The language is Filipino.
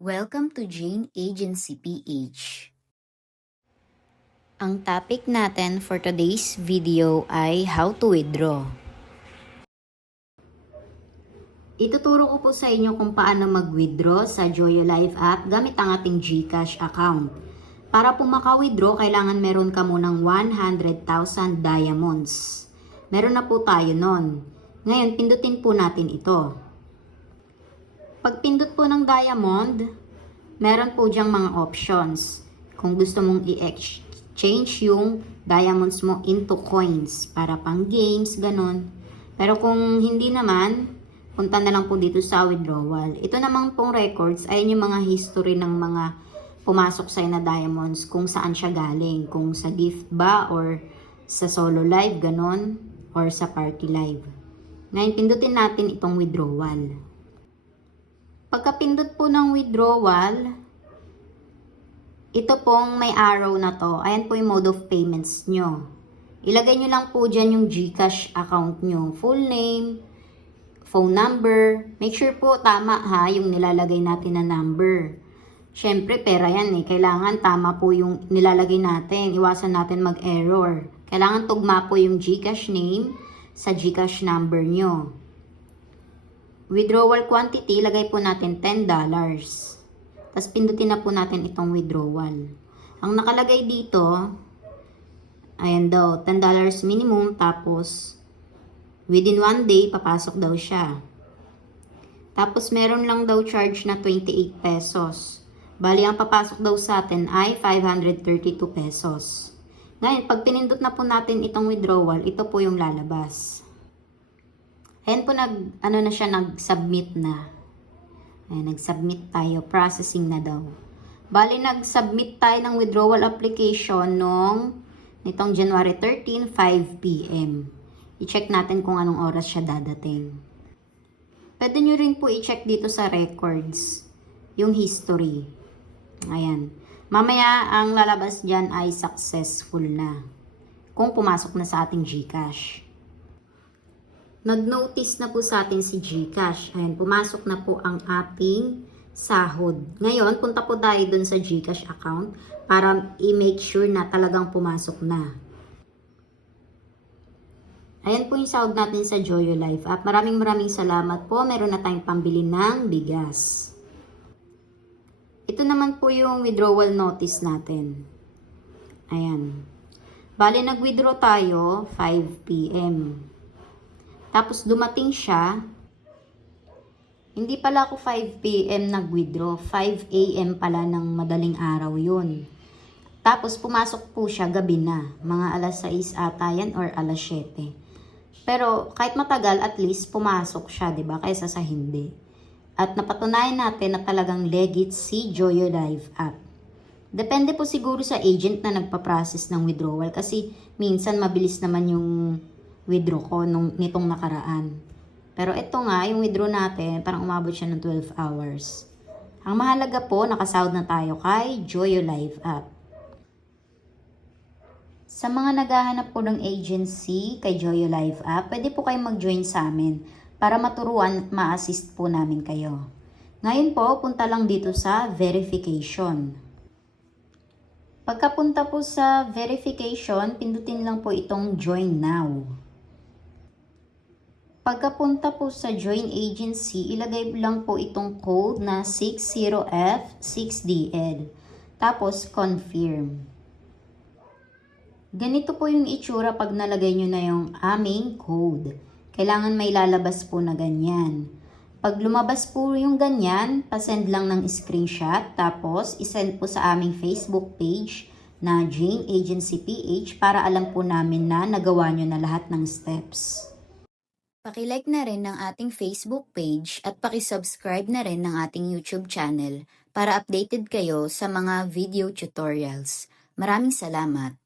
Welcome to Jane Agency PH. Ang topic natin for today's video ay how to withdraw. Ituturo ko po sa inyo kung paano mag-withdraw sa Joyo Live app gamit ang ating GCash account. Para po maka-withdraw, kailangan meron ka munang 100,000 diamonds. Meron na po tayo nun. Ngayon, pindutin po natin ito. Pag pindot po ng diamond, meron po diyang mga options. Kung gusto mong i-exchange yung diamonds mo into coins para pang games, ganun. Pero kung hindi naman, punta na lang po dito sa withdrawal. Ito namang pong records ay yung mga history ng mga pumasok sa'yo na diamonds, kung saan siya galing. Kung sa gift ba or sa solo live, ganun, or sa party live. Ngayon, pindutin natin itong withdrawal. Pagkapindot po ng withdrawal, ito pong may arrow na to. Ayan po yung mode of payments nyo. Ilagay nyo lang po dyan yung GCash account nyo. Full name, phone number. Make sure po tama ha yung nilalagay natin na number. Siyempre pera yan eh. Kailangan tama po yung nilalagay natin. Iwasan natin mag-error. Kailangan tugma po yung GCash name sa GCash number nyo. Withdrawal quantity, lagay po natin $10. Tapos pindutin na po natin itong withdrawal. Ang nakalagay dito, ayan daw, $10 minimum, tapos within 1 day, papasok daw siya. Tapos meron lang daw charge na 28 pesos. Bali, ang papasok daw sa atin ay 532 pesos. Ngayon, pag pinindot na po natin itong withdrawal, ito po yung lalabas. Ayan po nag-submit na. Ayan, nag-submit tayo. Processing na daw. Bali, nag-submit tayo ng withdrawal application nitong January 13, 5 p.m. I-check natin kung anong oras siya dadating. Pwede nyo rin po i-check dito sa records yung history. Ayan. Mamaya, ang lalabas dyan ay successful na. Kung pumasok na sa ating GCash. Nag-notice na po sa atin si GCash. Ayan, pumasok na po ang ating sahod. Ngayon, punta po tayo dun sa GCash account para i-make sure na talagang pumasok na. Ayan po yung sahod natin sa Joyo Live app. Maraming salamat po. Meron na tayong pambili ng bigas. Ito naman po yung withdrawal notice natin. Ayan. Bale, nag-withdraw tayo 5 p.m. Tapos dumating siya, hindi pala ako 5 p.m. nag-withdraw, 5 a.m. pala ng madaling araw yun. Tapos pumasok po siya gabi na, mga alas 6 ata yan or alas 7. Pero kahit matagal, at least pumasok siya, diba? Kaysa sa hindi. At napatunayan natin na talagang legit si Joyo Live app. Depende po siguro sa agent na nagpa-process ng withdrawal kasi minsan mabilis naman yung withdraw ko nitong nakaraan. Pero ito nga, yung withdraw natin, parang umabot siya ng 12 hours. Ang mahalaga po, nakasahod na tayo kay Joyo Live app. Sa mga naghahanap po ng agency kay Joyo Live app, pwede po kayong mag-join sa amin para maturuan at ma-assist po namin kayo. Ngayon po, punta lang dito sa verification. Pagkapunta po sa verification, pindutin lang po itong join now. Pagkapunta po sa join agency, ilagay lang po itong code na 60F6DL. Tapos confirm. Ganito po yung itsura pag nalagay nyo na yung aming code. Kailangan may lalabas po na ganyan. Pag lumabas po yung ganyan, pasend lang ng screenshot. Tapos isend po sa aming Facebook page na Jane Agency PH para alam po namin na nagawa nyo na lahat ng steps. Paki-like na rin ng ating Facebook page at paki-subscribe na rin ng ating YouTube channel para updated kayo sa mga video tutorials. Maraming salamat!